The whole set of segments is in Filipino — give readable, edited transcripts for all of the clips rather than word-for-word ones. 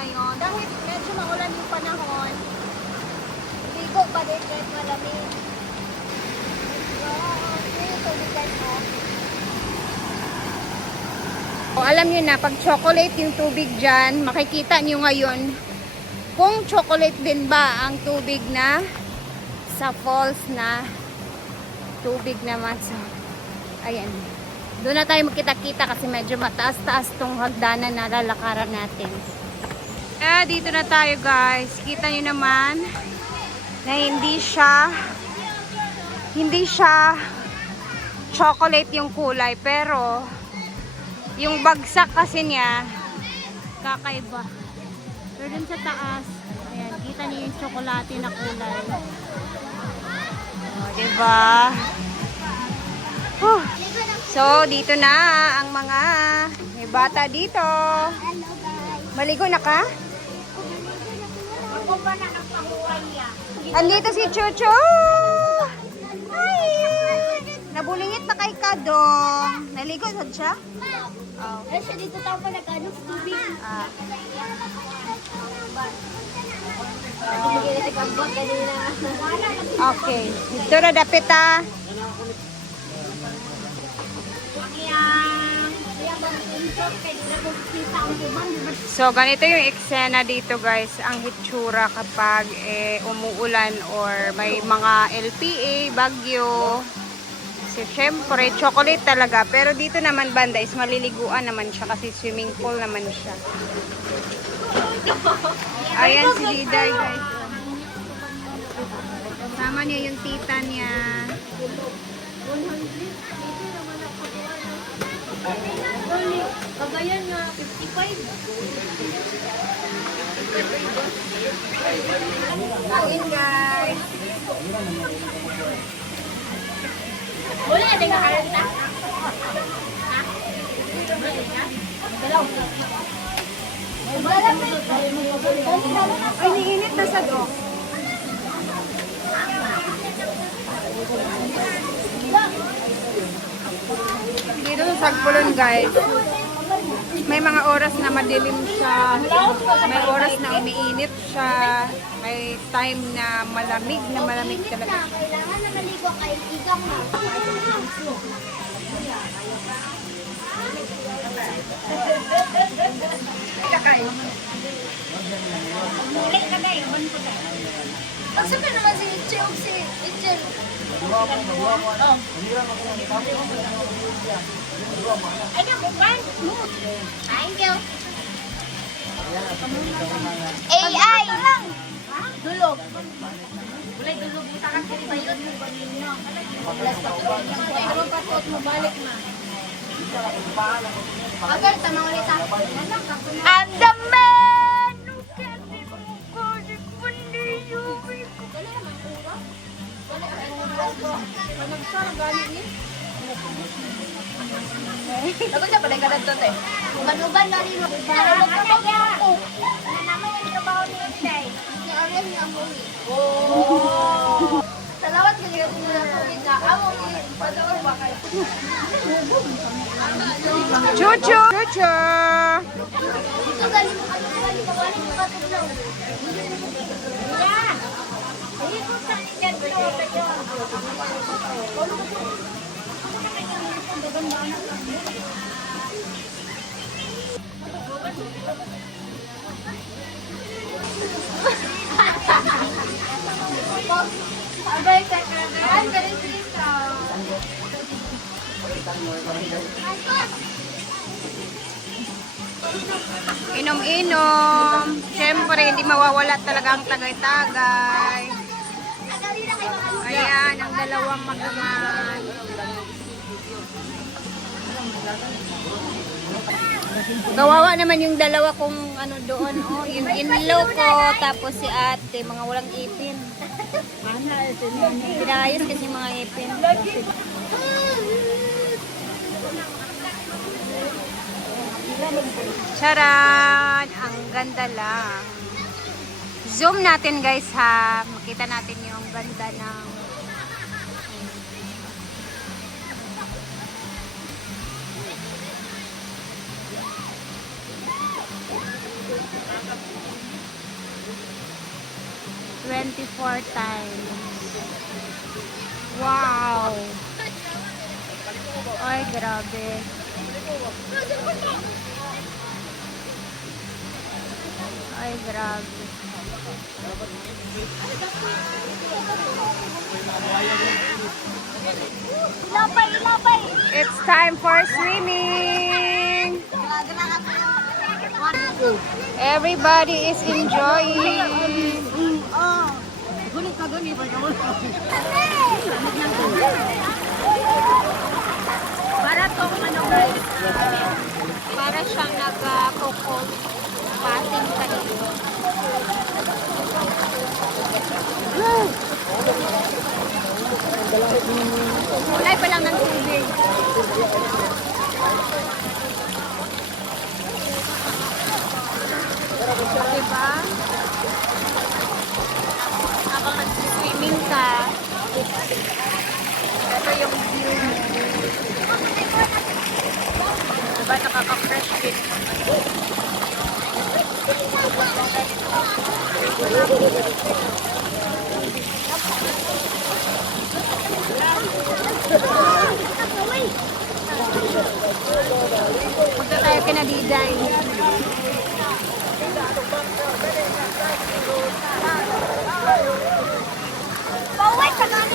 ngayon. Dahil medyo maulan yung panahon, ligo pa din kahit malamig. Alam niyo na, pag chocolate yung tubig dyan, makikita niyo ngayon kung chocolate din ba ang tubig na sa falls na tubig naman. So, ayan. Doon na tayo magkita-kita kasi medyo mataas-taas tong hagdanan na lalakaran natin. Dito na tayo guys. Kita niyo naman na hindi siya chocolate yung kulay, pero yung bagsak kasi niya kakaiba. Pero dun sa taas, ayan, kita niyo yung tsokolate na kulay. O, diba? So, dito na ang mga may bata dito. Maligo na ka? Andito si Chucho! Hi! Nabulingit na kay Kadong. Naligo sad siya? Oh. Eh, siya dito tayo pa nagkano sa tubig. Okay. Dito na dapit ah. So, ganito yung eksena dito guys. Ang hitsura kapag umuulan or may mga LPA, bagyo. Kasi syempre, chocolate talaga. Pero dito naman banda is maliliguan naman siya kasi swimming pool naman siya. Ayan si Diday guys. Kasama niya yung tita niya. Kagayan nga, 55. Kain guys. Wala, hindi ka karanta. Ay, niinit na sa do. Dito sa Sagpulon guys, may mga oras na madilim siya, may oras na umiinit siya, may time na malamig talaga. Kailangan na maligo kay igang na. Mulay ka tayo, Pag sabi naman si Itchel. Ay, nabukan. Thank you. AI! Dulog. Ulay dulog mo takang kiri ba yun? Pero patot mo balik na. Agar, tamang ulit ha. I'm the man who can't be recorded when you Ako siya pala yung ganito te. Uban-uban na rin. Nalulog ka ba po? Ano naman yung trabaho niyo today? Ni Ariel ni Amoy. Oh! Salawat ka niyo na tubig na. Amo ni Padaor ba kayo? Chuchu! Chuchu! Ito galing mo kayo. Galing mo katulong. Yan! Hindi ko sa niyan ito. Abay ka ka. Ay, galing dito. Inom-inom. Siyempre, hindi mawawala talaga ang tagay-tagay. Ayan, ang dalawang magaman. Kawawa naman yung dalawa kong ano doon, oh, yung inlaw ko, tapos si ate, mga walang ipin. Pinayos kasi mga ipin. Charan! Ang ganda lang. Zoom natin guys ha. Makita natin yung ganda ng 24 times. Wow! Ay, grabe. Ay, grabe. Ilapay! It's time for swimming! Everybody is enjoying! Para tong ano guys, para siyang nag-focus passing ka dito. Kulay pa lang ng tubig. Diba? Habang nag-swimming ka, ito yung view mo. Diba nakaka-fresh din? Punta tayo kina Diday.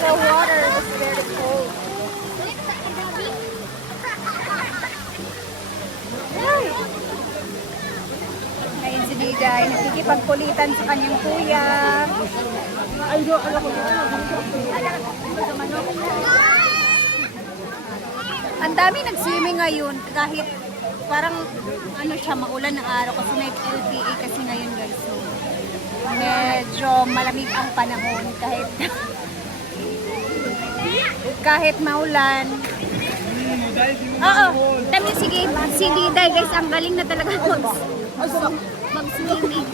The water is very cold. Ngayon si Diday, nakikipagkulitan sa kanyang kuya. Ang dami nag-swimming ngayon kahit parang ano siya, maulan na araw kasi may LPA kasi ngayon guys. So, medyo malamig ang panahon kahit maulan. Oo, dami sige, si Diday guys, ang galing na talaga mag-swimming.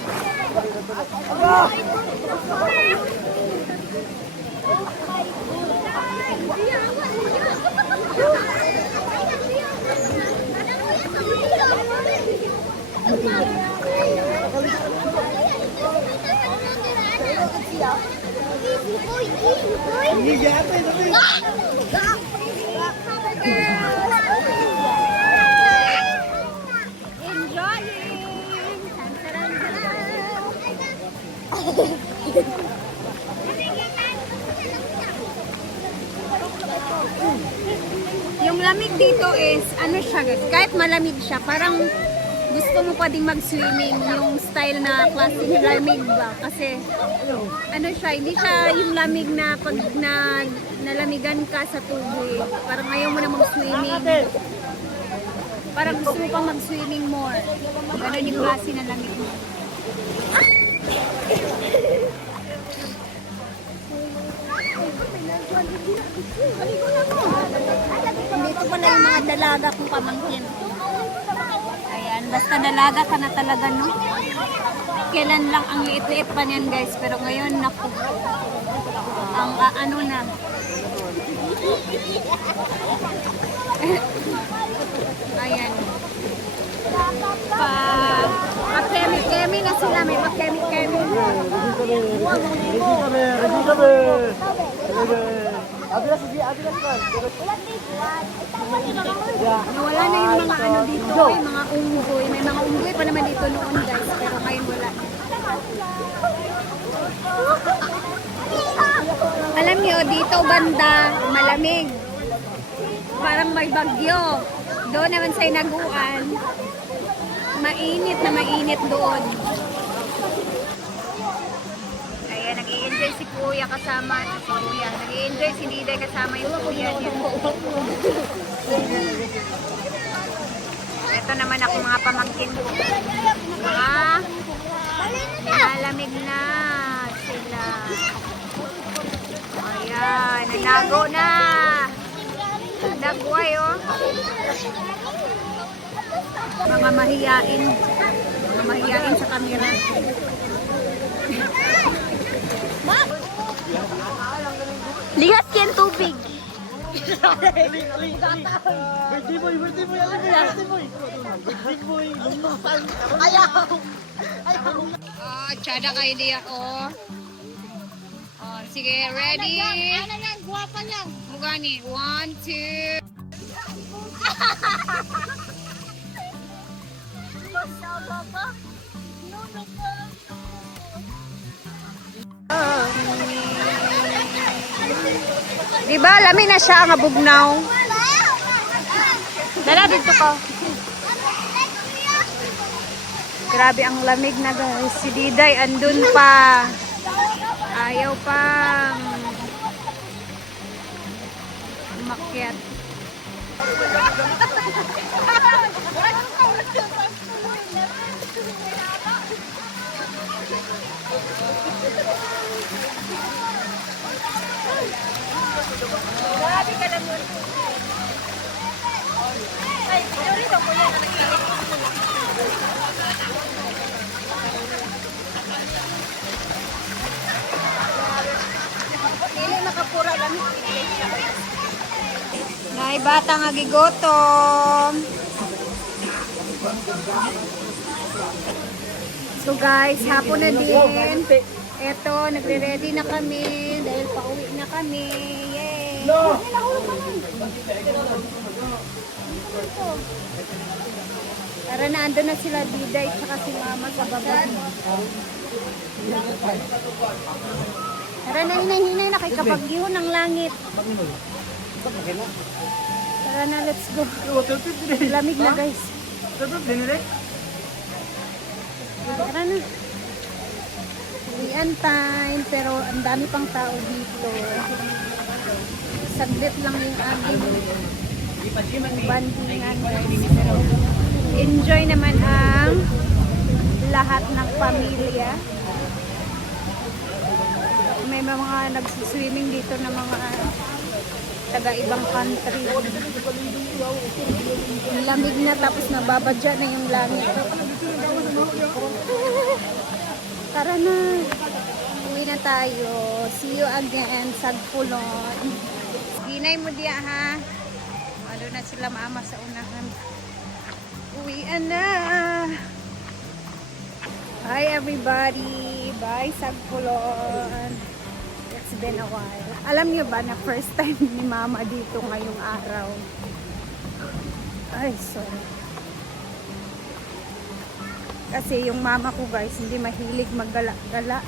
Yung lamig dito is, ano siya guys, kahit malamig siya, parang gusto mo pa din mag-swimming, yung style na classic lamig ba? Kasi, ano siya, hindi siya yung lamig na pag nalamigan ka sa tubig. Parang ayaw mo na mag-swimming. Parang gusto mo pang mag-swimming more. Ganun yung klase na lamig mo. Dito pala yung mga dalaga kong pamangkin. Ayan, basta dalaga ka na talaga, no? Kailan lang ang liit-liit pa niyan, guys. Pero ngayon, naku. Ang ano na. Ayan. Pa-kemi-kemi na sila. May pa-kemi-kemi. Nawala na yung mga ano dito, may mga unggoy. May mga unggoy pa naman dito noon guys, pero ngayon wala. Alam niyo, dito banda, malamig. Parang may bagyo. Doon naman sa Inaguan, mainit na mainit doon. Ayan, nag-i-enjoy si Kuya kasama si Kuya. Nag-i-enjoy si Diday kasama yung Kuya niya. Ito naman ako mga pamangkin ko. Nalamig na sila. Ayan, nanago na. Nagway, oh. Mga mahiyain. Mga mahiyain sa kamera. Lihat yan tubig. Birthday boy, alam mo, birthday boy, lumasan. Ayaw! Tsada kayo di ako. Sige, ready? Ano yan? Guwapa niyan. Mugani. 1, 2. Basta baba. No, no, no. Diba, lami na siya nga bugnaw. Dala dito ko. Grabe ang lamig na guys. Si Diday andun pa. Ayaw pa umakyat. Grabe ka lang yun. Ay, sorry daw po yan. Dili makapura lang. Nay bata nga gigotom. So guys, hapon na din. Eto, nagre-ready na kami dahil pauwi na kami. Yay! Tara na, andun na sila Diday at si Mama sa baba. Tara na, hinay-hinay na kay kabagyo ng langit. Tara na, let's go. Lamig na guys. Tara na. Uwian time, pero ang dami pang tao dito. Saglit lang yung ating bandingan guys. Pero enjoy naman ang lahat ng pamilya. May mga nagsiswimming dito na mga taga-ibang country. Lamig na tapos nababadya na yung langit. Tara na. Uwi na tayo. See you again sa Sagpulon. Ginay mo diya ha. Ano na sila mama sa unahan. Uwian na. Hi everybody. Bye Sagpulon. It's been a while. Alam niyo ba na first time ni mama dito ngayong araw? Ay, sorry. Kasi yung mama ko guys, hindi mahilig maggala-gala.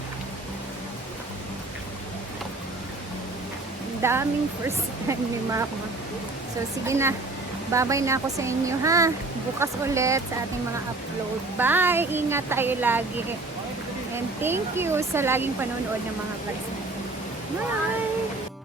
Ang daming first time ni mama. So sige na, babay na ako sa inyo ha. Bukas ulit sa ating mga upload. Bye! Ingat tayo lagi. And thank you sa laging panonood ng mga vlogs natin. Bye!